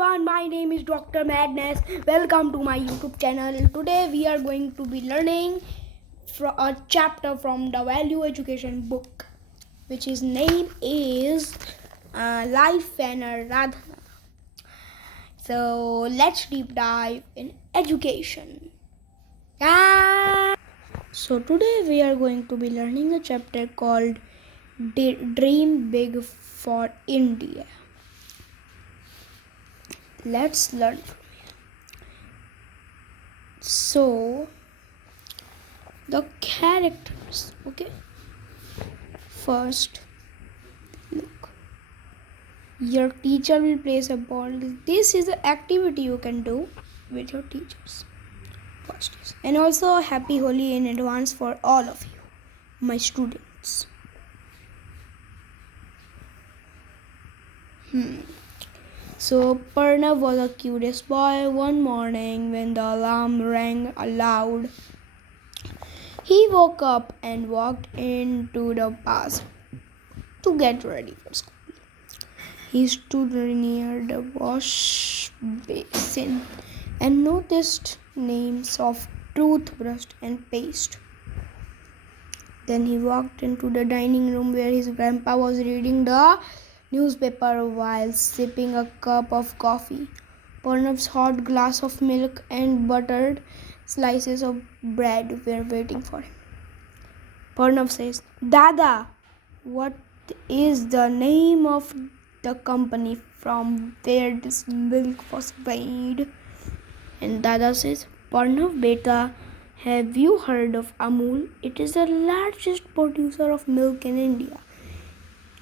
everyone, my name is Dr. Madness. Welcome to my YouTube channel. Today we are going to be learning a chapter from the Value Education book, which is name is Life and Radhana. So let's deep dive in education. So today we are going to be learning a chapter called Dream Big for India. Let's learn from here. So the characters, okay. First, look. Your teacher will place a ball. This is an activity you can do with your teachers. First is, and also happy Holi in advance for all of you, my students. So Parnav was a curious boy. One morning when the alarm rang aloud, he woke up and walked into the bath to get ready for school. He stood near the wash basin and noticed names of toothbrush and paste. Then he walked into the dining room where his grandpa was reading the newspaper while sipping a cup of coffee. Parnav's hot glass of milk and buttered slices of bread were waiting for him. Parnav says, "Dada, what is the name of the company from where this milk was made?" And Dada says, "Parnav beta, have you heard of Amul? It is the largest producer of milk in India.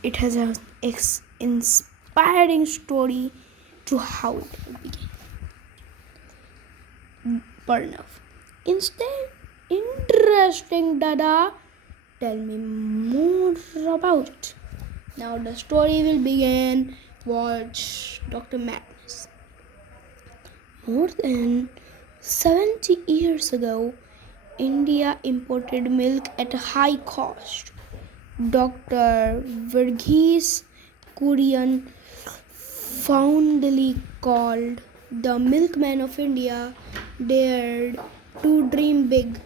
It has an inspiring story to how it began." Parnav, interesting, Dada. Tell me more about it. Now the story will begin. Watch Dr. Madness. More than 70 years ago, India imported milk at a high cost. Dr. Verghese Kurian, fondly called the milkman of India, dared to dream big.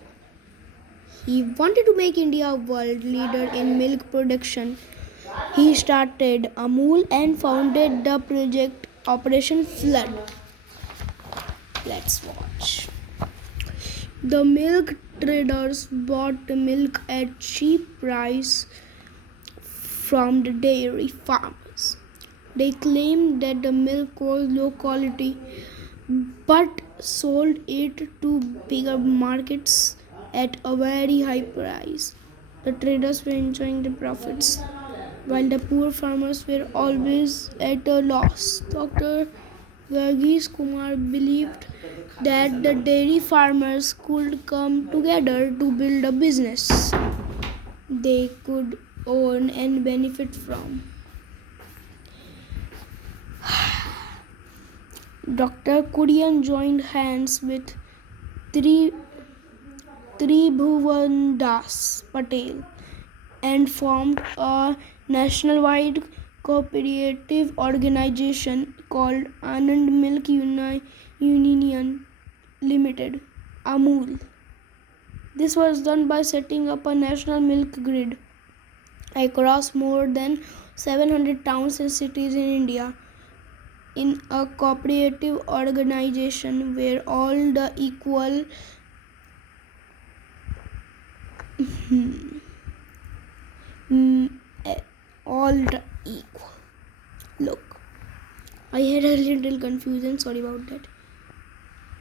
He wanted to make India a world leader in milk production. He started Amul and founded the project Operation Flood. Let's watch. The milk traders bought the milk at cheap price from the dairy farmers. They claimed that the milk was low quality but sold it to bigger markets at a very high price. The traders were enjoying the profits while the poor farmers were always at a loss. Dr. Verghese Kumar believed that the dairy farmers could come together to build a business they could own and benefit from. Dr. Kurian joined hands with Tribhuvan Das Patel and formed a nationwide cooperative organization called Anand Milk Union Limited, Amul. This was done by setting up a national milk grid across more than 700 towns and cities in India. In a cooperative organization where all the equal Look, I had a little confusion, sorry about that.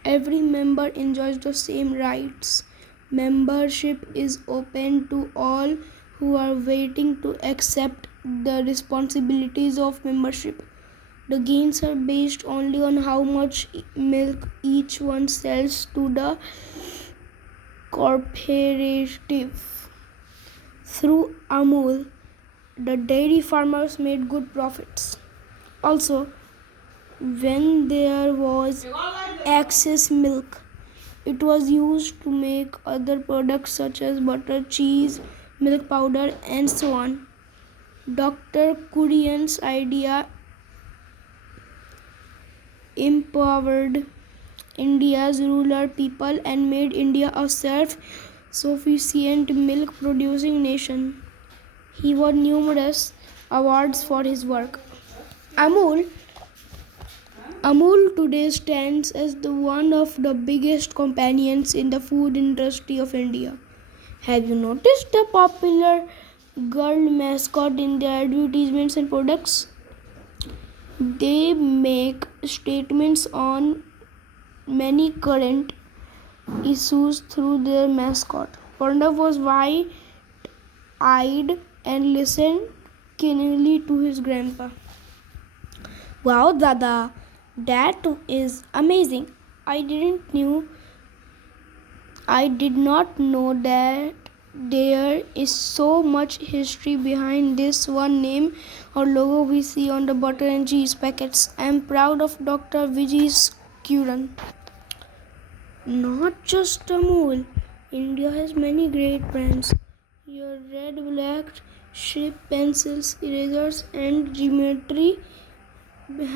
Every member enjoys the same rights. Membership is open to all who are waiting to accept the responsibilities of membership. The gains are based only on how much milk each one sells to the cooperative. Through Amul, the dairy farmers made good profits. Also, when there was excess milk, it was used to make other products such as butter, cheese, milk powder, and so on. Dr. Kurian's idea empowered India's rural people and made India a self-sufficient milk-producing nation. He won numerous awards for his work. Amul Amul today stands as one of the biggest companions in the food industry of India. Have you noticed the popular girl mascot in their advertisements and products? They make statements on many current issues through their mascot. Panda was wide eyed and listened keenly to his grandpa. Wow, Dada, that is amazing. I did not know that there is so much history behind this one name or logo we see on the butter and cheese packets. I am proud of Dr. Vijay's Kuran. Not just Amul. India has many great brands. Your red, black, strip pencils, erasers, and geometry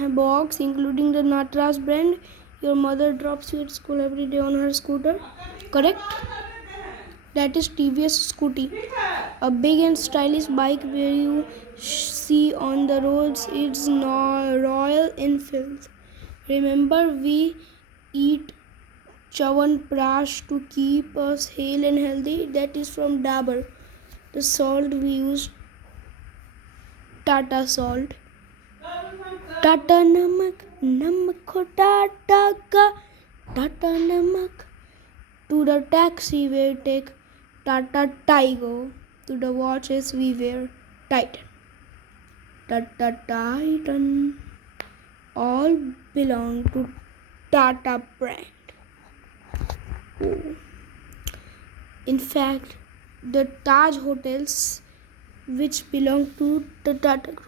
box, including the Natras brand. Your mother drops you at school every day on her scooter. Correct? That is TVS Scooty, a big and stylish bike where you see on the roads. It's Royal Enfield. Remember, we eat Chawan to keep us hale and healthy. That is from Dabur. The salt we use, Tata salt. Tata namak, namak ho Tata ka. Tata namak. To the taxi we take Tata Tiger. To the watches we wear Titan. Tata Titan. All belong to Tata brand. Oh. In fact, the Taj hotels, which belong to the Tata group,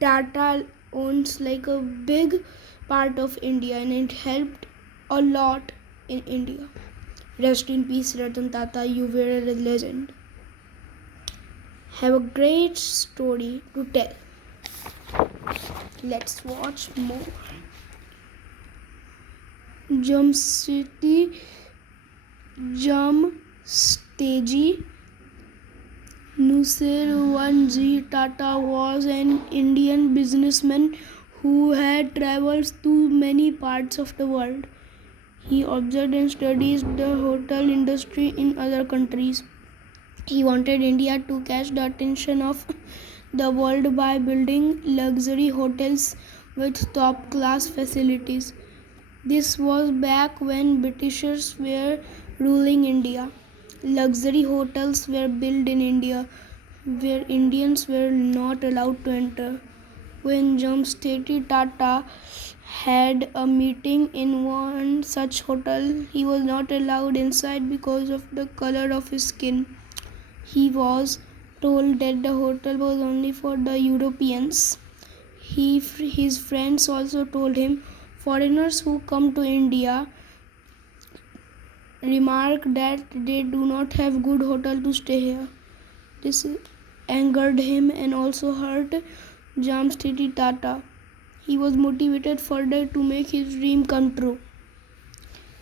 Tata owns like a big part of India, and it helped a lot in India. Rest in peace, Ratan Tata, you were a legend. Have a great story to tell. Let's watch more. Jamstegi Nusirwanji Tata was an Indian businessman who had traveled to many parts of the world. He observed and studied the hotel industry in other countries. He wanted India to catch the attention of the world by building luxury hotels with top class facilities. This was back when Britishers were ruling India. Luxury hotels were built in India where Indians were not allowed to enter. When Jamsetji Tata had a meeting in one such hotel, he was not allowed inside because of the color of his skin. He was told that the hotel was only for the Europeans. His friends also told him foreigners who come to India remark that they do not have good hotel to stay here. This angered him and also hurt Jamsetji Tata. He was motivated further to make his dream come true.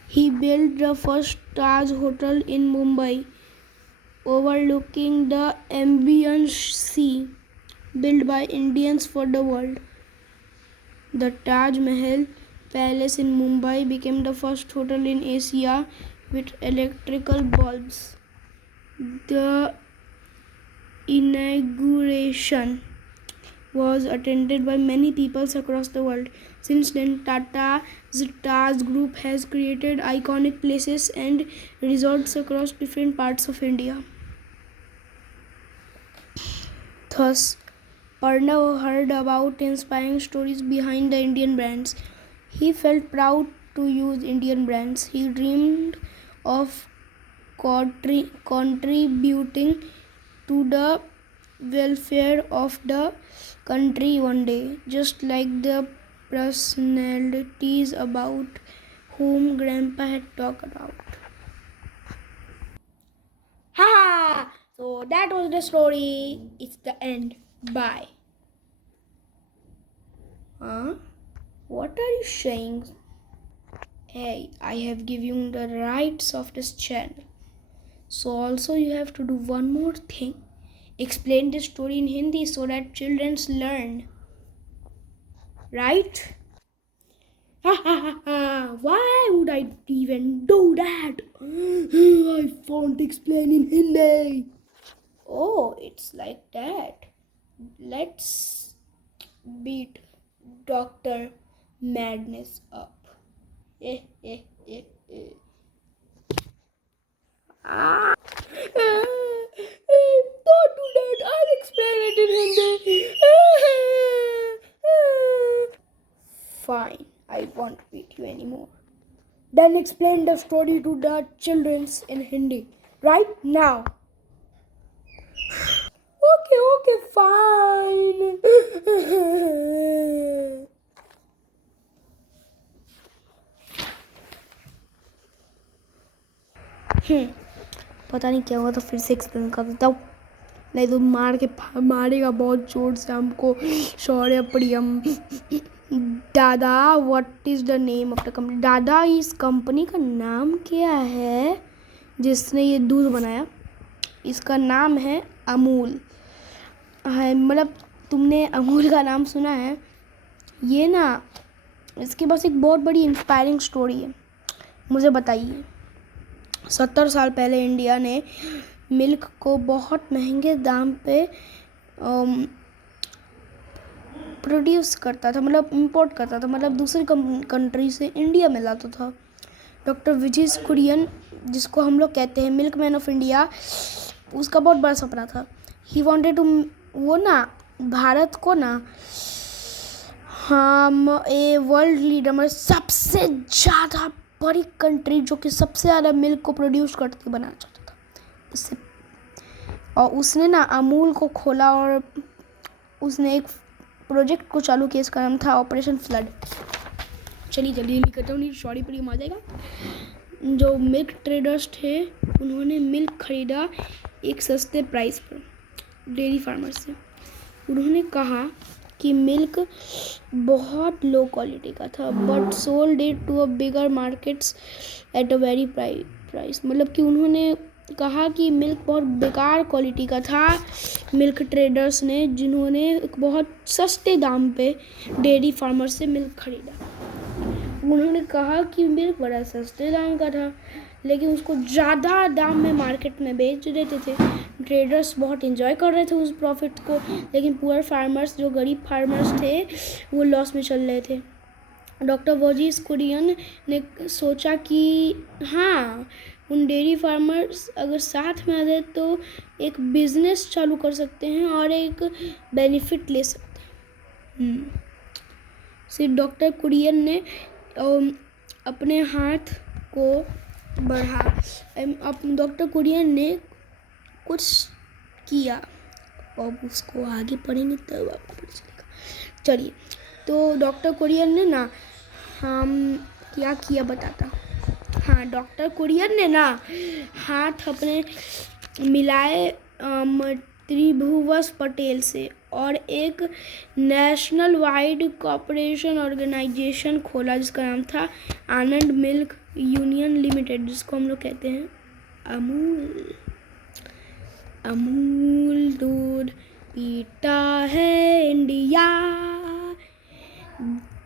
He built the first Taj Hotel in Mumbai, overlooking the Arabian Sea, built by Indians for the world. The Taj Mahal Palace in Mumbai became the first hotel in Asia with electrical bulbs. The inauguration was attended by many peoples across the world. Since then, Tata's Taj Group has created iconic places and resorts across different parts of India. Thus, Parnav heard about inspiring stories behind the Indian brands. He felt proud to use Indian brands. He dreamed of contributing to the welfare of the country one day, just like the personalities about whom Grandpa had talked about. Ha! So that was the story. It's the end. Bye. Huh? What are you saying? Hey, I have given you the rights of this channel. So also you have to do one more thing. Explain this story in Hindi so that children learn. Right? Why would I even do that? I won't explain in Hindi. Oh, it's like that. Let's beat Dr. Madness up. Don't do that. I'll explain it in Hindi. Fine, I won't beat you anymore. Then explain the story to the children in Hindi. Right now. Okay, fine. पता नहीं क्या हुआ तो फिर से explain कर देता हूँ, नहीं तो मारेगा बहुत जोर से हमको. शौर्य प्रियम. दादा, what is the name of the company? दादा, इस कंपनी का नाम क्या है जिसने ये दूध बनाया? इसका नाम है अमूल. है मतलब तुमने अमूल का नाम सुना है? ये ना, इसके पास एक बहुत बड़ी इंस्पायरिंग स्टोरी है. मुझे बताइए. 70 साल पहले इंडिया ने मिल्क को बहुत महंगे दाम पे प्रोड्यूस करता था, मतलब इंपोर्ट करता था, मतलब दूसरी कंट्री से इंडिया में लाता था. डॉक्टर विजय कुरियन, जिसको हम लोग कहते हैं मिल्क मैन ऑफ इंडिया, उसका बहुत बड़ा सपना था. ही वांटेड टू, वो ना भारत को ना हम ए वर्ल्ड लीडर, मतलब सबसे ज़्यादा बड़ी कंट्री जो कि सबसे ज़्यादा मिल्क को प्रोड्यूस करती बनाना चाहता था इससे. और उसने ना अमूल को खोला और उसने एक प्रोजेक्ट को चालू किया. इसका नाम था ऑपरेशन फ्लड. चलिए जल्दी जल्दी करता हूँ, नहीं सॉरी पर आ जाएगा. जो मिल्क ट्रेडर्स थे उन्होंने मिल्क खरीदा एक सस्ते प्राइस पर डेयरी फार्मर से. उन्होंने कहा कि मिल्क बहुत लो क्वालिटी का था, but sold it to a bigger markets at a very price. मतलब कि उन्होंने कहा कि मिल्क बहुत बेकार क्वालिटी का था. मिल्क ट्रेडर्स ने, जिन्होंने एक बहुत सस्ते दाम पे डेयरी फार्मर से मिल्क खरीदा, उन्होंने कहा कि मिल्क बड़ा सस्ते दाम का था, लेकिन उसको ज़्यादा दाम में मार्केट में बेच देते थे. ट्रेडर्स बहुत एंजॉय कर रहे थे उस प्रॉफिट को, लेकिन पुअर फार्मर्स, जो गरीब फार्मर्स थे, वो लॉस में चल रहे थे. डॉक्टर वर्गीस कुरियन ने सोचा कि हाँ, उन डेयरी फार्मर्स अगर साथ में आ जाए तो एक बिजनेस चालू कर सकते हैं और एक बेनिफिट ले सकते हैं. सिर्फ डॉक्टर कुरियन ने अपने हाथ को बढ़ा. डॉक्टर कुरियन ने कुछ किया, अब उसको आगे पढ़ेंगे तब आपको पता चलेगा. चलिए, तो डॉक्टर कुरियन ने ना हम क्या किया बताता. हाँ, डॉक्टर कुरियन ने ना हाथ अपने मिलाए त्रिभुवस पटेल से और एक नेशनल वाइड कॉपरेशन ऑर्गेनाइजेशन खोला जिसका नाम था आनंद मिल्क यूनियन लिमिटेड, जिसको हम लोग कहते हैं अमूल. अमूल दूध पीता है India.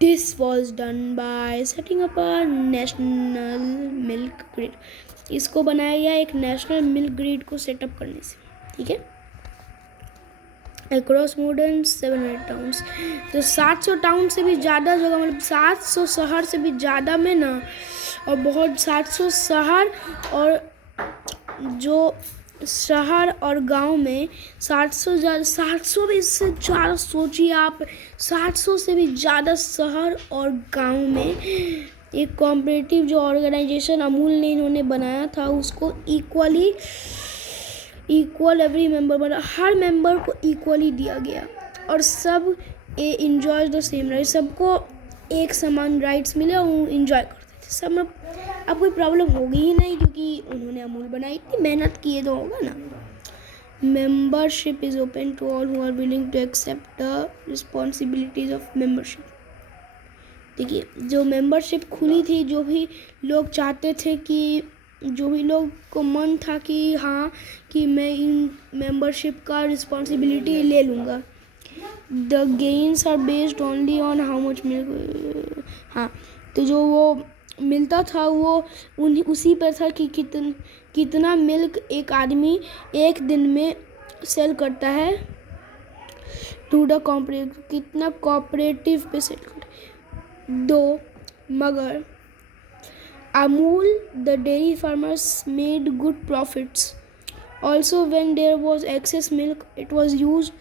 This was done by setting up a national milk grid. इसको बनाया गया एक नेशनल मिल्क ग्रिड को सेटअप करने से. ठीक है. अक्रॉस मॉडर्न 700 टाउन्स, तो 700 टाउन से भी ज़्यादा जगह, मतलब 700 शहर से भी ज़्यादा में ना, और बहुत 700 शहर और जो शहर और गांव में 700 भी इससे ज़्यादा. सोचिए आप, 700 से भी ज़्यादा शहर और गांव में एक कॉम्पिटिटिव जो ऑर्गेनाइजेशन अमूल ने इन्होंने बनाया था, उसको इक्वल एवरी मेंबर, मतलब हर मेंबर को इक्वली दिया गया और सब इंजॉय द सेम राइट. सबको एक समान राइट्स मिले और इंजॉय करते थे सब. में अब कोई प्रॉब्लम होगी ही नहीं, क्योंकि उन्होंने अमूल बनाई, इतनी मेहनत किए तो होगा ना. Membership is open to all who are willing to accept the responsibilities of membership. देखिए, जो मेंबरशिप खुली थी, जो भी लोग चाहते थे कि जो भी लोग को मन था कि हाँ कि मैं इन मेंबरशिप का रिस्पॉन्सिबिलिटी ले लूँगा। The gains are based only on how much milk. हाँ, तो जो वो मिलता था वो उसी पर था कि कितना मिल्क एक आदमी एक दिन में सेल करता है टू द कॉपरेटिव, कितना कॉपरेटिव पे सेल करता है। दो मगर Amul, the dairy farmers made good profits. Also, when there was excess milk, it was used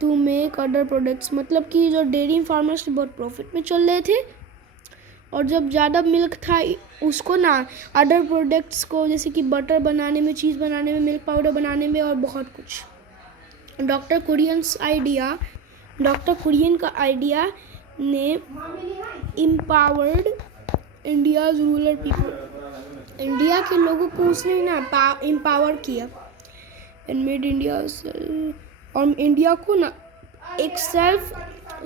to make other products. मतलब कि जो डेयरी फार्मर्स बहुत प्रॉफिट में चल रहे थे, और जब ज़्यादा मिल्क था उसको ना अदर प्रोडक्ट्स को, जैसे कि बटर बनाने में, चीज़ बनाने में, मिल्क पाउडर बनाने में और बहुत कुछ। डॉक्टर कुरियन का आइडिया ने empowered India's rural people, India के लोगों को उसने ना एम्पावर किया एंड मेड इंडिया, और इंडिया को ना एक self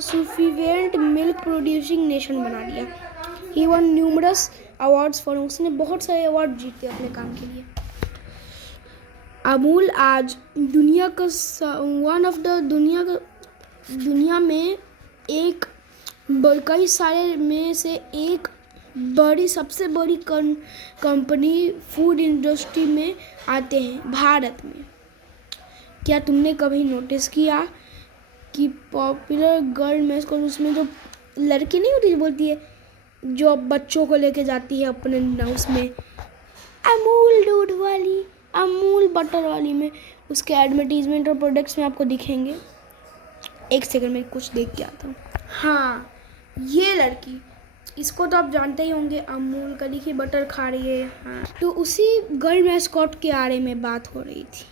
sufficient milk producing nation बना दिया। ही वन न्यूमरस अवार्ड्स फॉर, उसने बहुत सारे अवार्ड जीते अपने काम के लिए। अमूल आज दुनिया का वन ऑफ द दुनिया में एक कई सारे में से एक सबसे बड़ी कंपनी फूड इंडस्ट्री में आते हैं भारत में। क्या तुमने कभी नोटिस किया कि पॉपुलर गर्ल मैस्कॉट, उसमें जो लड़की नहीं होती, जो बोलती है, जो बच्चों को लेके जाती है अपने हाउस में, अमूल दूध वाली, अमूल बटर वाली, में उसके एडवर्टीजमेंट और प्रोडक्ट्स में आपको दिखेंगे। एक सेकंड में कुछ देख के आता हूँ। हाँ, ये लड़की, इसको तो आप जानते ही होंगे, अमूल का देखिए बटर खा रही है। हाँ, तो उसी गर्ल मैस्कॉट के बारे में बात हो रही थी,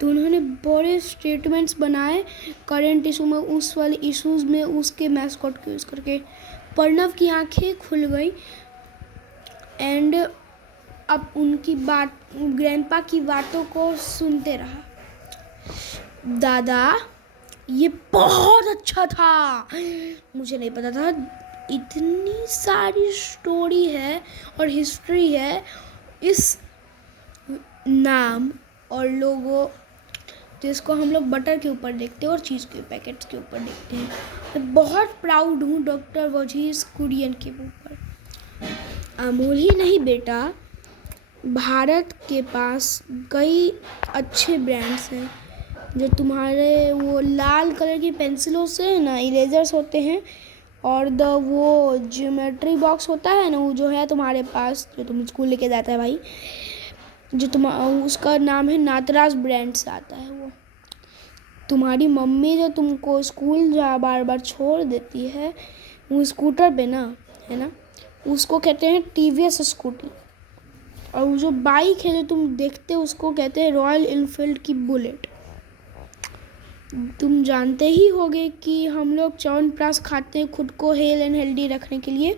तो उन्होंने बड़े स्टेटमेंट्स बनाए करंट इशू में, उस वाले इश्यूज में उसके मैस्कॉट को यूज़ करके। प्रणव की आंखें खुल गई एंड अब उनकी बात, ग्रैंडपा की बातों को सुनते रहा। दादा, ये बहुत अच्छा था, मुझे नहीं पता था इतनी सारी स्टोरी है और हिस्ट्री है इस नाम और लोगो, जिसको हम लोग बटर के ऊपर देखते हैं और चीज़ के पैकेट्स के ऊपर देखते हैं। मैं बहुत प्राउड हूँ डॉक्टर वर्गीस कुरियन के ऊपर। अमूल ही नहीं बेटा, भारत के पास कई अच्छे ब्रांड्स हैं। जो तुम्हारे वो लाल कलर की पेंसिलों से ना इरेजर्स होते हैं, और वो ज्योमेट्री बॉक्स होता है ना, वो जो है तुम्हारे पास, जो तुम स्कूल लेके जाता है भाई, जो उसका नाम है नातराज ब्रांड से आता है। वो तुम्हारी मम्मी जो तुमको स्कूल बार बार छोड़ देती है, वो स्कूटर पे ना, है ना, उसको कहते हैं टीवीएस स्कूटी, और वो जो बाइक है जो तुम देखते हो उसको कहते हैं रॉयल एनफील्ड की बुलेट। तुम जानते ही होगे कि हम लोग च्यवनप्राश खाते हैं खुद को हेल्थ एंड हेल्दी रखने के लिए,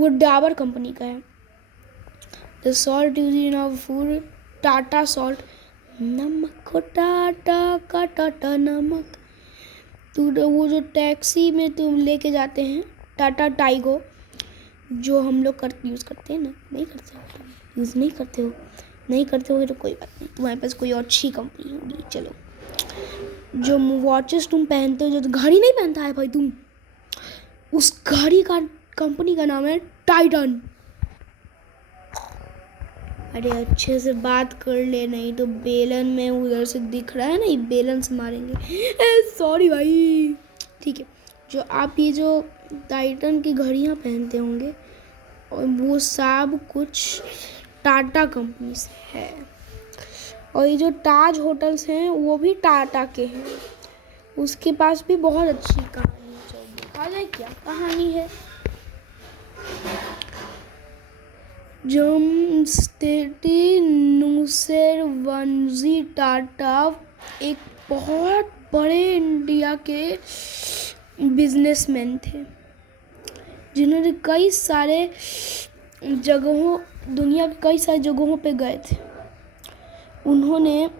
वो डाबर कंपनी का है। The salt use in our food, Tata salt, नमक हो टाटा का टाटा नमक। वो जो टैक्सी में तुम लेके जाते हैं टाटा टाइगो, जो हम लोग यूज़ करते हैं ना, नहीं करते हो, यूज़ नहीं करते हो तो कोई बात नहीं, तुम्हारे पास कोई और अच्छी कंपनी होगी। चलो, जो वॉचेस तुम पहनते हो, जो घड़ी नहीं पहनता है भाई तुम, उस घड़ी का कंपनी का नाम है टाइटन। अरे अच्छे से बात कर ले, नहीं तो बेलन में उधर से दिख रहा है ना, ये बेलन से मारेंगे। सॉरी भाई। ठीक है, जो आप ये जो टाइटन की घड़ियाँ पहनते होंगे, और वो सब कुछ टाटा कंपनी से है। और ये जो ताज होटल्स हैं वो भी टाटा के हैं। उसके पास भी बहुत अच्छी कहानी है, देखा जाए क्या कहानी है। जमशेदजी नुसैरवंशी टाटा एक बहुत बड़े इंडिया के बिजनेसमैन थे, जिन्होंने कई सारे जगहों, दुनिया के कई सारी जगहों पे गए थे। उन्होंने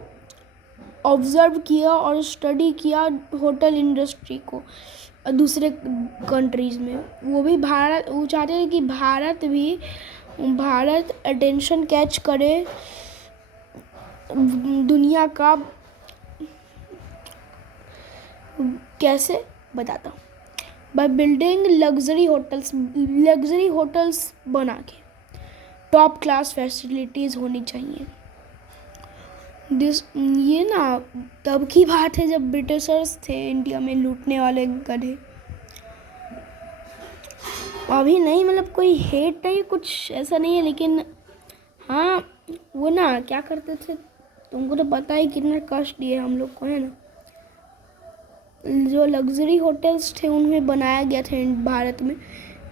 ऑब्ज़र्व किया और स्टडी किया होटल इंडस्ट्री को, दूसरे कंट्रीज़ में। वो भी भारत, वो चाहते थे कि भारत अटेंशन कैच करे दुनिया का। कैसे बताता हूँ, बाय बिल्डिंग लग्जरी होटल्स बना के टॉप क्लास फैसिलिटीज़ होनी चाहिए। ये ना तब की बात है जब ब्रिटिशर्स थे इंडिया में, लूटने वाले गधे। अभी नहीं, मतलब कोई हेट नहीं, कुछ ऐसा नहीं है, लेकिन हाँ वो ना क्या करते थे, तुमको तो पता ही कितना कष्ट दिए हम लोग को, है ना। जो लग्जरी होटल्स थे उनमें बनाया गया था भारत में,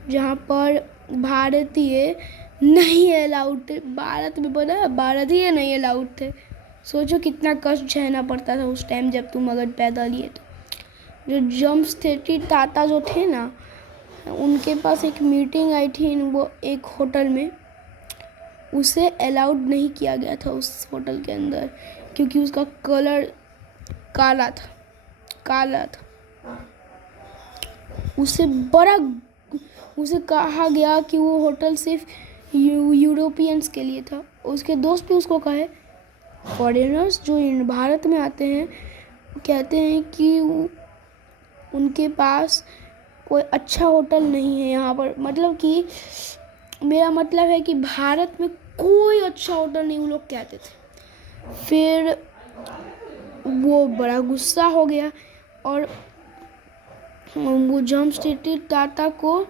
जहाँ पर भारतीय नहीं अलाउड थे। भारत में बना, भारतीय नहीं अलाउड थे। सोचो कितना कष्ट झेलना पड़ता था उस टाइम जब तुम अगर पैदा लिए तो। जो जमशेदजी टाटा जो थे ना, उनके पास एक मीटिंग आई थी वो एक होटल में, उसे अलाउड नहीं किया गया था उस होटल के अंदर, क्योंकि उसका कलर काला था। उसे कहा गया कि वो होटल सिर्फ यूरोपियंस के लिए था। उसके दोस्त भी उसको कहे, फॉरेनर्स जो भारत में आते हैं कहते हैं कि उनके पास कोई अच्छा होटल नहीं है यहाँ पर। मतलब कि मेरा मतलब है कि भारत में कोई अच्छा होटल नहीं, वो लोग कहते थे। फिर वो बड़ा गुस्सा हो गया और वो जमशेदजी टाटा को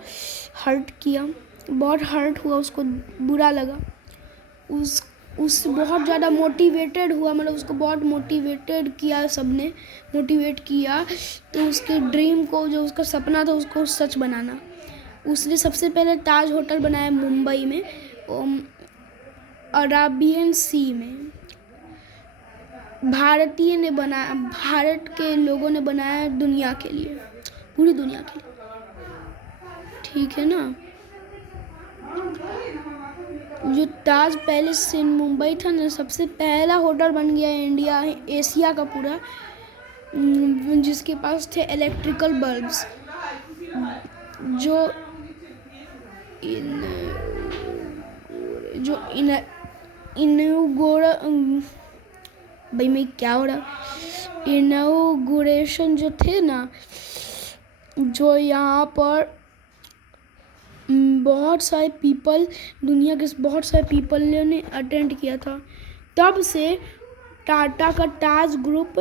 हर्ट किया, बहुत हर्ट हुआ, उसको बुरा लगा। उस बहुत ज़्यादा मोटिवेटेड हुआ, मतलब उसको बहुत मोटिवेटेड किया, सबने मोटिवेट किया। तो उसके ड्रीम को, जो उसका सपना था, उसको सच बनाना, उसने सबसे पहले ताज होटल बनाया मुंबई में, अराबियन सी में। भारतीय ने बनाया, भारत के लोगों ने बनाया दुनिया के लिए, पूरी दुनिया के लिए, ठीक है ना। जो ताज पैलेस इन मुंबई था ना, सबसे पहला होटल बन गया इंडिया, एशिया का पूरा, जिसके पास थे इलेक्ट्रिकल बल्ब्स। जो भाई मैं क्या हो रहा, इनॉग्रेशन जो थे ना, जो यहाँ पर बहुत सारे पीपल, दुनिया के बहुत सारे पीपल ने अटेंड किया था। तब से टाटा का Taj group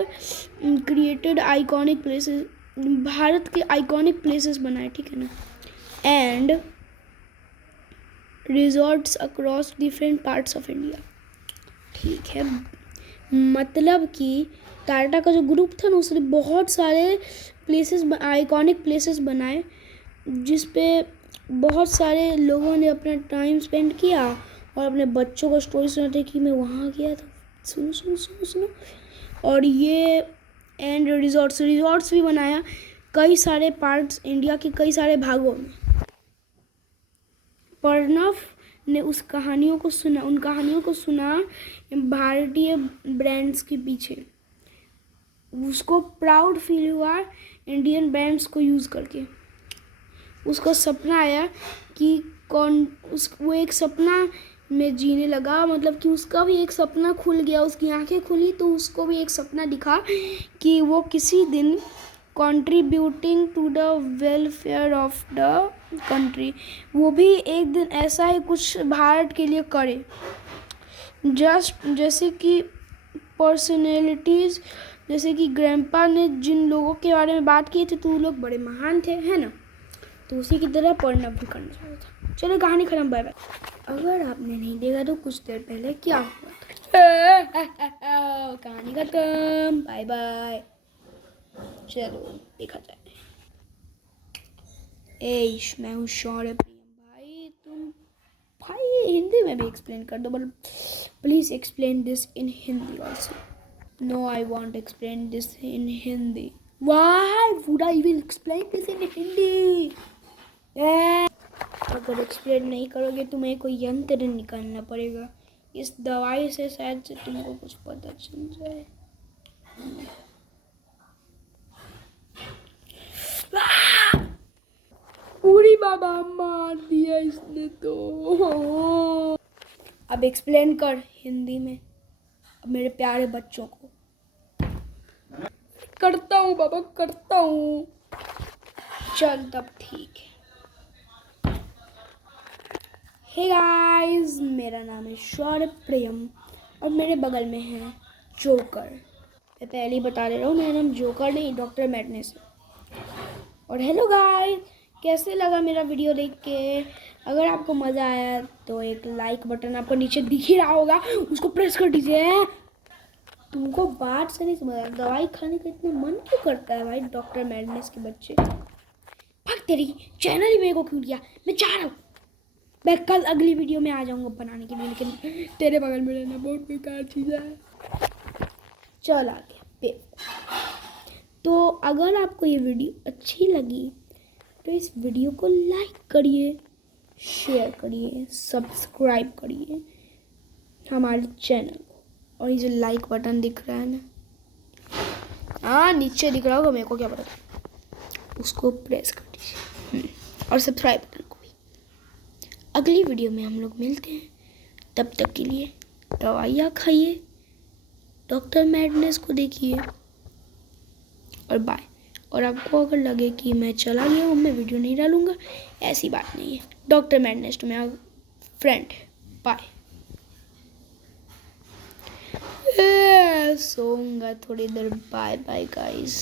created iconic places, Bharat के आइकॉनिक प्लेसेस बनाए, ठीक है ना, and resorts across different parts of India, ठीक है। मतलब कि टाटा का जो ग्रुप था ना, उसने बहुत सारे प्लेसेस, आइकॉनिक प्लेसेस बनाए, जिस पे बहुत सारे लोगों ने अपना टाइम स्पेंड किया और अपने बच्चों को स्टोरी सुनाते कि मैं वहाँ गया था, सुनो सुनो सुनो सुनो। और ये एंड रिजॉर्ट्स भी बनाया कई सारे पार्ट्स, इंडिया के कई सारे भागों में। प्रणव ने उन कहानियों को सुना भारतीय ब्रांड्स के पीछे। उसको प्राउड फील हुआ इंडियन ब्रांड्स को यूज़ करके। उसको सपना आया कि वो एक सपना में जीने लगा, मतलब कि उसका भी एक सपना खुल गया, उसकी आंखें खुली तो उसको भी एक सपना दिखा कि वो किसी दिन contributing to the welfare of the country, वो भी एक दिन ऐसा ही कुछ भारत के लिए करे। जैसे कि पर्सनैलिटीज़, जैसे कि ग्रैंडपा ने जिन लोगों के बारे में बात की थी, तो वो लोग बड़े महान थे, है ना। तो उसी की तरह प्रणव भी करना चाहता था। चलो कहानी खत्म, बाय बाय। अगर आपने नहीं देखा तो कुछ देर पहले क्या हुआ कहानी खत्म, बाय बाय। चलो देखा जाए। मैं हूँ शौर्य प्रियम भाई। तुम भाई हिंदी में भी एक्सप्लेन कर दो, but please explain this in Hindi also. No, I want explain this in Hindi. Why would I even explain this in Hindi? अगर एक्सप्लेन नहीं करोगे तो मेरे को यंत्र निकालना पड़ेगा। इस दवाई से शायद से तुमको कुछ पता चल जाए। बाबा मार दिया इसने तो। अब एक्सप्लेन कर हिंदी में अब मेरे प्यारे बच्चों को। करता हूँ बाबा, करता हूँ। चल तब ठीक है। हे गाइस, मेरा नाम है सौरभ प्रियम और मेरे बगल में है जोकर। मैं पहले ही बता दे रहा हूँ, मेरा नाम जोकर नहीं डॉक्टर मैडनेस है। और हेलो गाइस, कैसे लगा मेरा वीडियो देख के? अगर आपको मज़ा आया तो एक लाइक बटन आपको नीचे दिख ही रहा होगा, उसको प्रेस कर दीजिए। तुमको बात से नहीं समझ आया, दवाई खाने का इतना मन क्यों करता है भाई डॉक्टर मैडनेस के बच्चे? भाग तेरी, चैनल ही मेरे को क्यों दिया? मैं जा रहा हूँ। मैं कल अगली वीडियो में आ जाऊँगा बनाने के लिए, लेकिन तेरे बगल में रहना बहुत बेकार चीज़ है। चल आगे पे। तो अगर आपको ये वीडियो अच्छी लगी तो इस वीडियो को लाइक करिए, शेयर करिए, सब्सक्राइब करिए हमारे चैनल को। और ये जो लाइक बटन दिख रहा है ना, हाँ नीचे दिख रहा होगा, मेरे को क्या पता, उसको प्रेस कर दीजिए। और सब्सक्राइब बटन को भी। अगली वीडियो में हम लोग मिलते हैं, तब तक के लिए दवाइयाँ खाइए, डॉक्टर मैडनेस को देखिए और बाय। और आपको अगर लगे कि मैं चला गया हूँ, मैं वीडियो नहीं डालूँगा, ऐसी बात नहीं है। डॉक्टर मैडनेस तो मेरा फ्रेंड है। बाय। सोऊंगा थोड़ी देर। Bye bye guys.